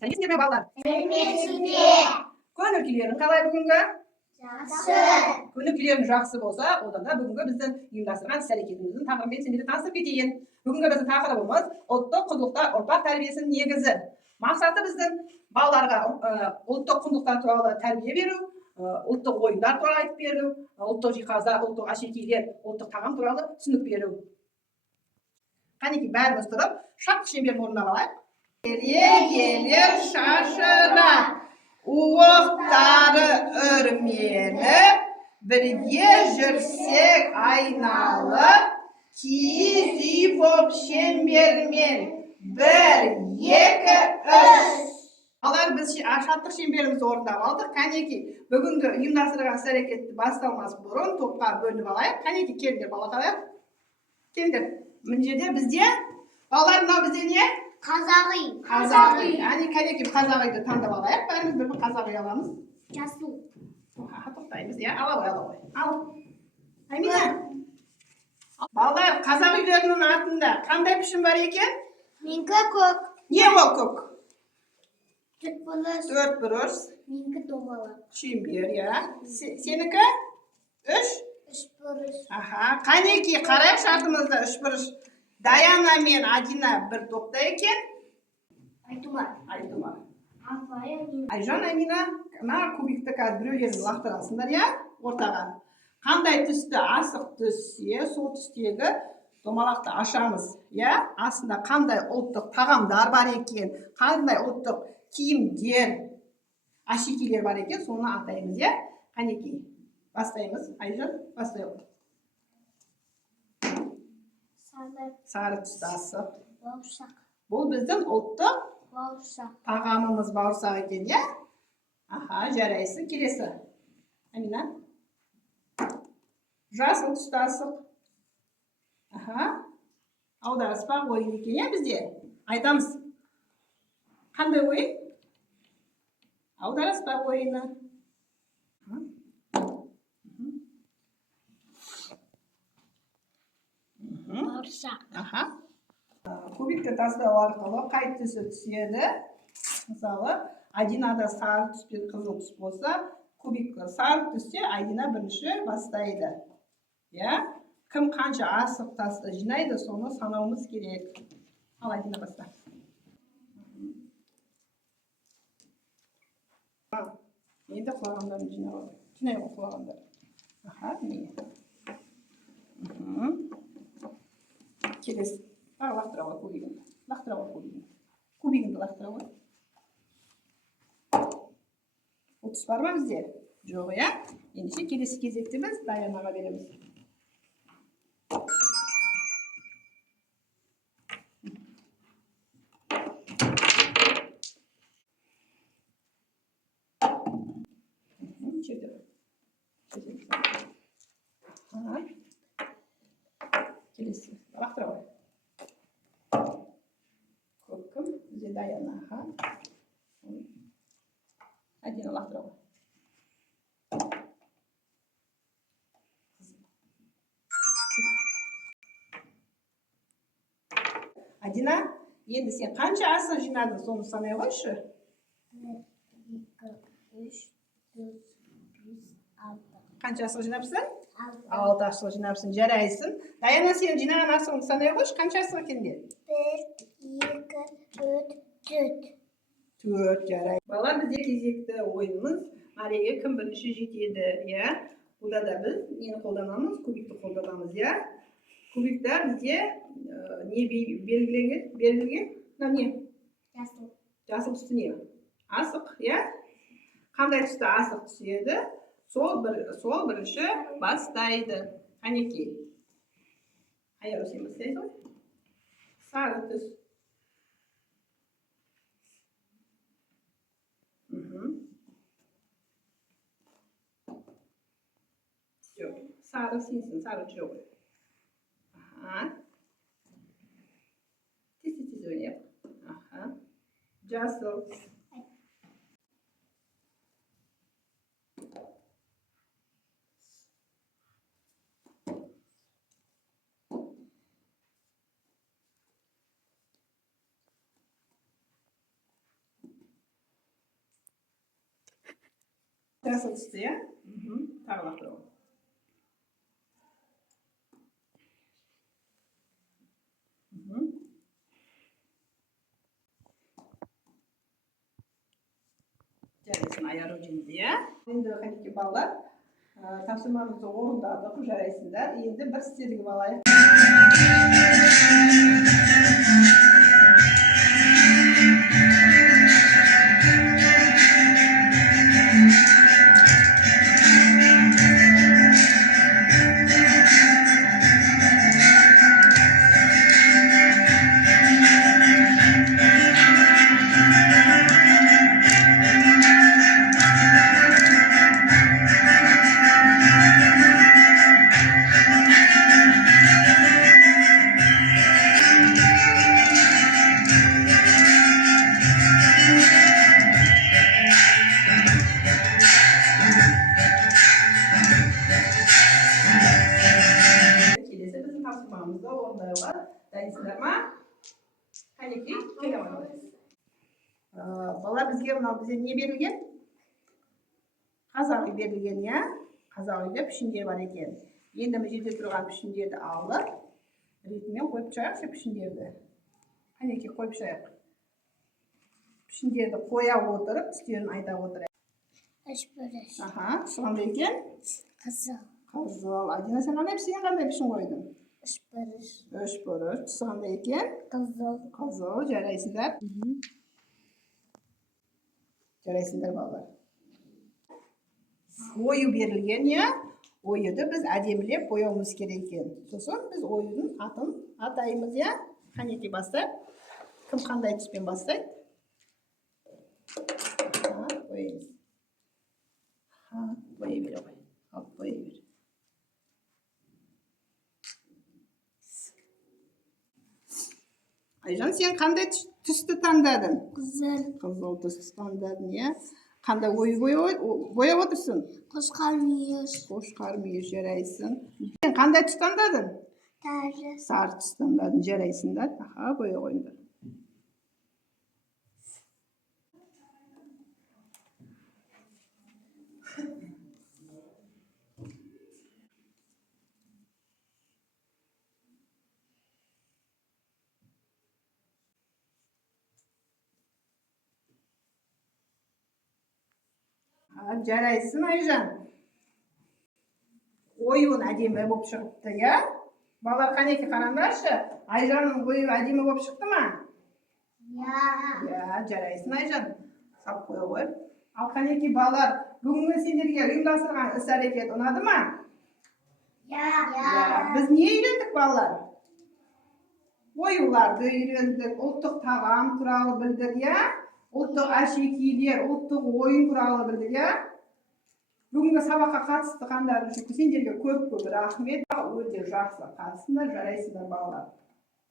Сәлеметсіздер ме балалар? Сәлеметсіздер. Көңіл күйлерің қалай бүгінгі? Жақсы. Көңіл күйлерің жақсы болса, одан да бүгінгі біздің ұйымдастырған іс-әрекетіміздің тақырыбымен сендерді таныстырып кетейін. Бүгінгі біздің тақырыбымыз ұлттық құндылықтар ұрпақ тәрбиесінің негізі. Мақсаты біздің балаларға ұлттық құндылықтар туралы тәрбие беру, ұлттық ойындар туралы айтып беру, ұлттық жиһаздар, ұлттық әшекейлер, ұлттық тағам туралы түсінік беру. Қанекей, бәріміз тұрып, шаттық шеңберін орындап алайық. Келер шашырап, уықтары үрмеліп, бірге жүрсек айналып, киіз үй боп шеңбермен, бір, екі, үш. Алар біз шаттық шеңберімізді орындап алдық. Қанекей, бүгінгі ұйымдастырған іс-әрекетті басталмас бұрын топқа бөлініп алайық. Қанекей, келіңдер балақайлар. Келіңдер. Мына жерде бізде балалар, мынау бізде не? Қазақ үй. Қанекей, қазақ үйді таңдап алайық. Бәріміз бір қазақ үй аламыз. Жасыл. Тоқтаймыз, иә? Ала ғой. Ал. Амина. Балалар, қазақ үйлерінің артында қандай пішін бар екен? Менікі көк. Не ол көк? Төрт бұрыш. Менікі домалақ. Шеңбер, иә. Сенікі? Үш? Үш бұрыш. Қанекей, қарайық шартымызда үш бұрыш. Даяна мен Адина бір топта екен. Айтумар. Айжан, Амина, мына кубикті қазір біреулерін лақтырасыңдар, иә? Ортаға. Қандай түсті асық түссе, сол түстегі домалақты ашамыз, иә? Астында қандай ұлттық тағамдар бар екен, қандай ұлттық киімдер, әшекейлер бар екен, соны атаймыз, иә? Қанекей, бастаймыз. Айжан, бастайық. Сары түсті асық. Бауырсақ. Бұл біздің ұлттық Бауырсақ. тағамымыз бауырсақ екен, иә? Жарайсың. Келесі. Амина. Жасыл түсті асық. Аударыспақ ойын екен, иә, бізде? Айтамыз. Қандай ойын? Аударыспақ ойыны. Бауырсақ. Кубикті тастау арқылы қай түсі түседі? Мысалы, Адинада сары түс пен қызыл түс болса, кубик сары түссе, Адина бірінші бастайды. Кім қанша асық тасты жинайды, соны санауымыз керек. Ал, Адина баста. Енді құлағандарын жинауы. Жинай ғой құлағандарын. Міне. Келесі. Лақтыра ғой кубигінді. Кубигінді лақтыра ғой. Ол түс бар ма бізде? Жоқ, иә? Ендеше келесі кезекте біз Даянаға береміз. Келесі. Лақтыра ғой. Көкім, бізде Даянаға. Адина лақтыра ғой. Адина, енді сен қанша асық жинадың, соны санай қойшы. 1, 2, 3, 4, 5, 6. Қанша асық жинапсың? 6. 6 асық жинапсың, жарайсың. Даяна, сен жинаған асығыңды санай қойшы, қанша асық екенде? 1, 2, 4, 4. 4, жарай. Балалар, бізде кезекті ойынымыз мәреге кім бірінші жетеді, иә? Бұда да біз нені қолданамыз? Кубикті қолданамыз, иә? Кубикта бізде не белгіленген? Не? Жасыл. Жасыл түсті не? Асық, иә? Қандай түсті асық түседі? Сол бірінші бастайды. Қанекей. Айару, сен бастайды ғой? Сары түс. Сары сенсің, сары жүре ғой. Тез ойнайық. Жасыл. Жасыл түсті, иә? Тағы лақтырып. Жарайсың, аяру жеңді, иә? Енді қанекей балалар, тапсырмамызды орындадық, жарайсыңдар. Енді бір істелігіп алайық. Келесі біздің тапсырмамызды орындауға дайынсыңдар ма? Қанекей, келе алмаймыз. Бала бізге не берілген? Қазақ үй берілген, иә? Қазақ үйде пішіндер бар екен. Енді бұл жерде тұрған пішіндерді алып, ретімен қойып шығайық пішіндерді. Қанекей қойып шығайық. Пішіндерді қоя отырып, түстерін айта отырайық. Үшбұрыш. Шығандай екен? Қызыл. Қызыл. Адина, сен қандай пішін қойдың? Үшбұрыш. Үшбұрыш. Түсі қандай екен? Қызыл. Қызыл. Жарайсыңдар. Жарайсыңдар балалар. Ою берілген, иә? Ойуды біз әдемілеп бояуымыз керек екен. Сосын біз ойудың атын атаймыз, иә? Қанекей бастайық. Кім қандай түспен бастайды? Боямыз. Боя бере қой. Алып боя бер. Айжан, сен қандай түсті таңдадың? Қызыл. Қызыл түсті таңдадың, иә? Қандай ою бояп отырсың? Қошқар мүйіз. Қошқар мүйіз, жарайсың. Сен қандай түс таңдадың? Сары. Сары түс таңдадың, жарайсыңдар. Боя қойыңдар. Жарайсың, Айжан. Ойуын әдемі болып шығыпты, иә? Балалар, қанекей қараңдаршы. Айжанның ойы әдемі болып шықты ма? Иә, жарайсың, Айжан. Сап қоя қой. Ал қанекей балалар, бүгінгі сендерге ұйымдастырған іс-әрекет ұнады ма? Біз не үйрендік, балалар? Оюларды үйрендік, ұлттық тағам туралы білдік, иә? Ұлттық әшекейлер, ұлттық ойын туралы білдік, иә? Бүгінгі сабаққа қатысты қандар үшін сендерге көп рахмет. Өте жақсы қатысыңдар, жарайсыңдар балалар.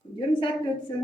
Күндерің сәтті өтсін.